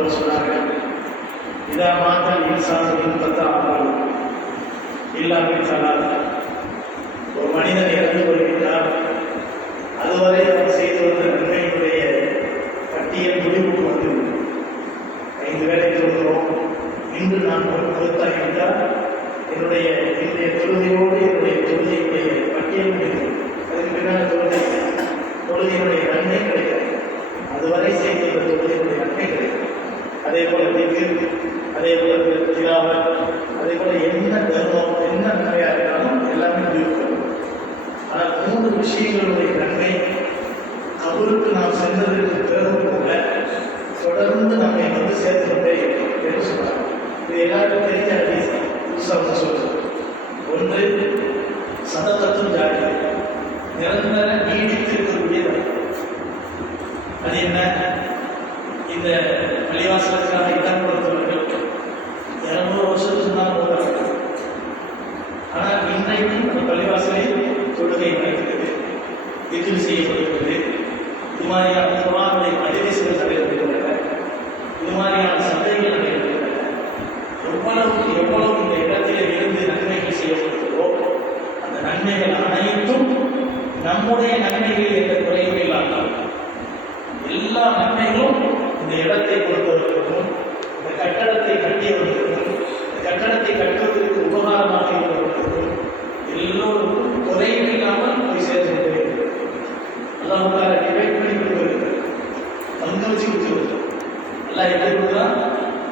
அவர்கள் சொன்னார்கள், இதா மாத்தல் இன்சானின் பத்தாமல் இல்லாமல் சொன்னார். ஒரு மனிதன் இறந்து வருகின்றார், அதுவரை அவர் செய்து வந்த நன்மையினுடைய பட்டியல் முடிவுக்கு வந்து 5 வேளை தொழுகிறோம், இன்று நான் பொறுத்தாகிவிட்டால் என்னுடைய இன்றைய தொழுகையோடு என்னுடைய தொழுகையுடைய பட்டியல் முடிக்கும். அதுக்கு பின்னால் தொழுகையினுடைய நன்மை கிடைக்கிறது. அதுவரை செய்த தொழுகையினுடைய நன்மை கிடைக்கிறது. அதே போல அதே போல திலாவத், அதே போல என்ன தர்மம் என்ன நன்மையாக இருந்தாலும் எல்லாமே முடிவு. ஆனால் 3 விஷயங்களுடைய நன்மை அவருக்கு நாம் சென்றதற்கு பிறகு கூட தொடர்ந்து நம்மை வந்து சேர்த்து கொண்டே என்று சொல்றாங்க. இது எல்லாருக்கும் தெரிஞ்ச ஹதீஸ், புதுசாக சொல்றது. ஒன்று சதகத்துன் ஜாரியா, நிரந்தர நீடித்திருக்கக்கூடியது. அது என்ன? இந்த பள்ளிவாசலுக்கான இடம் கொடுத்தவர்கள் 200 வருஷத்துக்கு தான் போகிறாங்க. ஆனால் இன்றைக்கும் அந்த பள்ளிவாசலில் தொழுகை நடக்கிறது, திக்ர் செய்யப்படுகிறது. இது மாதிரியான குர்ஆனுடைய மஜ்லிஸ்கள் நடைபெறுகின்றன. இது மாதிரியான சந்தைகள் நடைபெறுகின்றன. எவ்வளவு இந்த இடத்திலே இருந்து நன்மைகள் செய்யப்படுகிறதோ அந்த நன்மைகள் அனைத்தும் நம்முடைய நன்மைகள் என்ற குறைவு இல்லாமல் எல்லா நன்மைகளும் இந்த இடத்தை பொறுத்தவர்களுக்கும், இந்த கட்டடத்தை கட்டியவர்களுக்கும், இந்த கட்டடத்தை கட்டுவதற்கு உபகாரமாக இருப்பவர்களுக்கும் எல்லோருக்கும் குறைவு இல்லாமல் போய் சேர்த்து கொண்டிருக்கிறது. அல்லாஹ் டிவைட் பண்ணி கொடுக்கிறது, பங்கு வச்சு கொடுக்கிறது. எல்லாம் எப்படி கொடுக்குறான்?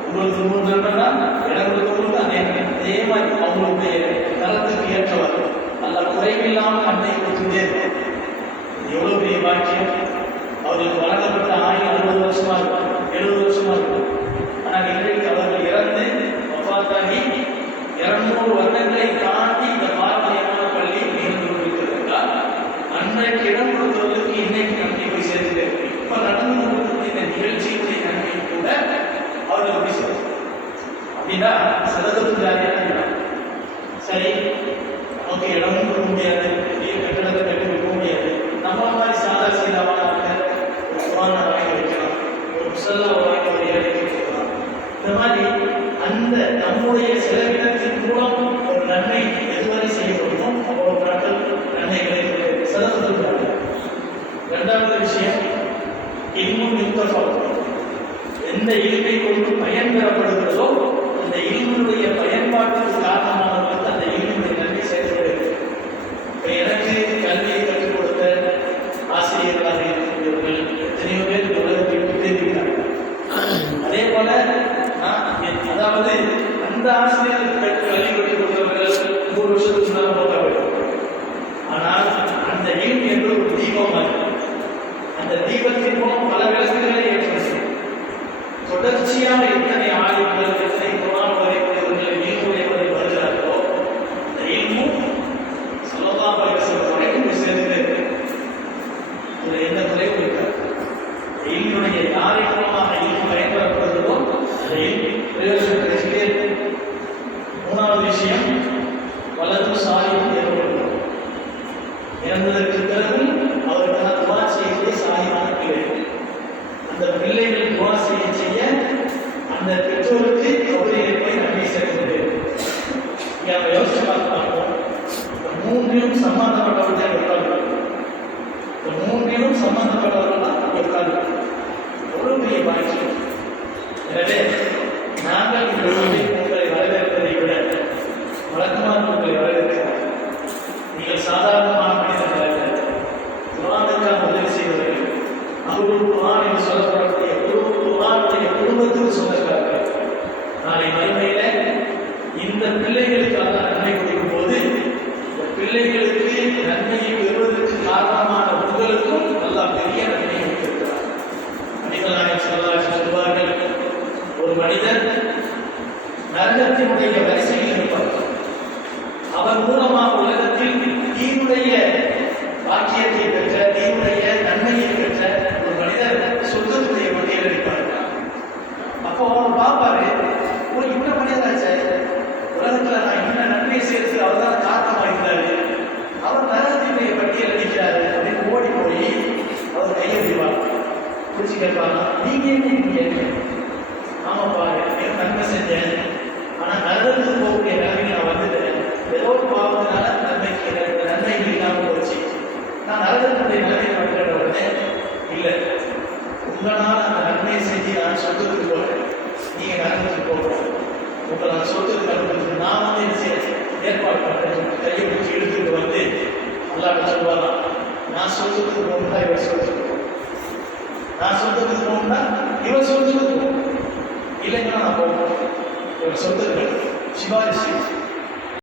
உங்களுக்கு 3 நண்பர்னா இடம் கொடுத்தவங்களுக்கு அதே மாதிரி அவங்களுடைய தரத்துக்கு ஏற்றவாறு அல்லாஹ் குறைவில்லாமல் நன்மை கொடுத்துட்டே இருக்கும். எவ்வளவு பெரிய பாக்கியம்! அவர்களுக்கு வழங்கப்பட்ட ஆயுள் 60 வருஷமா இருக்கும், 70 வருஷமா இருக்கும். ஆனால் இன்றைக்கு அவர்கள் இறந்து வஃபாத்தாகி 200 வருடங்களை தாண்டி இந்த பாரம்பரியமான பள்ளி இருந்து கொண்டிருக்கிறதுக்காக அன்றைக்கு இடம் கொடுத்தவர்களுக்கு இன்னைக்கு நன்மை போய் சேர்த்து இப்ப நடந்து கொண்டிருக்கிற இந்த நிகழ்ச்சியுடைய நன்மை கூட அவர்களுக்கு போய் சேர்த்து. அப்படின்னா சதகத்துன் ஜாரியா. சரி, நமக்கு இடமும் கொடுக்க முடியாது, பெரிய கட்டடத்தை கட்டி வைக்க முடியாது. நம்ம மாதிரி சாதா சீதாவான வாங்கி வைக்கலாம், ஒரு முசல்லா வாங்கி ஒரு ஏழைக்கு கொடுக்கலாம். இந்த மாதிரி அந்த நம்முடைய செலவினத்தின் மூலம் ஒரு நன்மை எதுவரை செய்யப்படுமோ அவ்வளவு நாட்கள் நன்மைகளை சதகத்துன் ஜாரியா. 2வது விஷயம், இன்னும் எந்த இல்மை கொண்டு பயன் பெறப்படுகிறதோ அந்த இல்முடைய பயன்பாட்டுக்கு காரணமானவர்களுக்கு அந்த இல்முடைய நன்மை செயல்படுகிறது. இப்போ எனக்கு கல்வியை கற்றுக் கொடுத்த ஆசிரியர்களாக இருக்கக்கூடியவர்கள் எத்தனையோ பேர் இந்த உலகத்தை விட்டு தெரிவிக்கிறார்கள். அதே போல அதாவது அந்த ஆசிரியர்களுக்கு கல்வி கற்றுக் கொடுத்தவர்கள் 100 வருஷத்துக்கு முன்னால் போட்டவர்கள். ஆனால் அந்த இல்ம் என்று ஒரு தீபம், அந்த தீபத்தின் மூலம் பல விளக்குகளை ஏற்படுகிறது. தொடர்ச்சியாக எத்தனை ஆய்வுகள், எத்தனை குர்ஆன் வரைபடங்கள் இல்முடையவரை வருகிறார்களோ அந்த இல்மும் ஸல்லல்லாஹு அலைஹி வஸல்லம் வரைக்கும் சேர்ந்து இதில் எந்த குறைவும் இருக்காது. இல்முடைய யாரின் மூலமாக இல்மு பயன்பெறப்படுகிறதோ அந்த இல்மு பிரயோஜனம் கிடைச்சிட்டே இருக்கும். 3வது விஷயம், வலதும் சாலியும் ஏற்படுகிறது. இறந்ததற்கு பிறகு அவருக்கான துவா செய்வதே சாலியான பிள்ளைகள். அந்த பிள்ளைகள் துவா செய்ய அந்த பெற்றோருக்கு அவர்களை போய் நன்மை சேர்க்கிறது. நம்ம யோசிச்சு பார்ப்போம், இந்த 3லும் சம்பந்தப்பட்டவர்கள் உட்கார்ந்து, இந்த 3லும் சம்பந்தப்பட்டவர்கள் தான் உட்கார்ந்து எவ்வளவு பெரிய பாக்கியம். எனவே நாங்கள் இந்த உங்களை வரவேற்பதை விட வழக்கமான உங்களை வரவேற்கிறோம். நீங்கள் சாதாரணமான மனிதர்கள் அல்ல, குர்ஆனுக்காக உதவி செய்வர்கள், அஹ்லுல் குர்ஆன் என்று சொல்லப்படக்கூடிய குர்ஆனுடைய குடும்பத்துக்கு சொந்தக்காரர்கள். நாளை மறுமையில இந்த பிள்ளைகளுக்காக நன்மை கொடுக்கும் போது இந்த பிள்ளைகளுக்கு நன்மையை பெறுவதற்கு காரணமான உங்களுக்கும் நல்லா பெரிய நன்மையை கொடுத்திருக்கிறார். நபிகள் நாயகம் ஸல்லல்லாஹு அலைஹி வஸல்லம் சொல்வார்கள், ஒரு மனிதர் நரகத்தினுடைய வரிசையில் இருப்பார். அவர் மூலமாக உலகத்தில் தீனுடைய பாக்கியத்தை பெற்ற, தீனுடைய நன்மையை பெற்ற ஒரு மனிதர் சொர்க்கத்துடைய பட்டியலில் இருப்பார். அப்போ அவர் பார்ப்பாரு, ஒரு இவ்வளவு மனிதராச்சு, உலகத்துல நான் என்ன நன்மை சேர்த்து அவர் தான் காரணமாகிறாரு, அவர் நரகத்தினுடைய பட்டியல் அடிக்கிறாரு அப்படின்னு ஓடி போய் அவர் கையை பிடிப்பார், பிடிச்சி கேட்பாங்க, நீங்க என்ன உங்களை நான் சொத்துக்கு அனுப்புறது நான் வந்து என்ன செய்யறேன் ஏற்பாடு பண்ணுறேன். கையை பிடிச்சி எடுத்துட்டு வந்து அல்லாஹ் சொல்வாரா, நான் சொத்துக்கு போகணும்னா இவர் சொத்துக்கு போகணும், நான் சொத்துக்கு போகணும்னா இவர் சொத்துக்கு போகணும், இல்லைங்கன்னா நான் போகணும். இவர் சொத்துக்கள் சிபாரிசு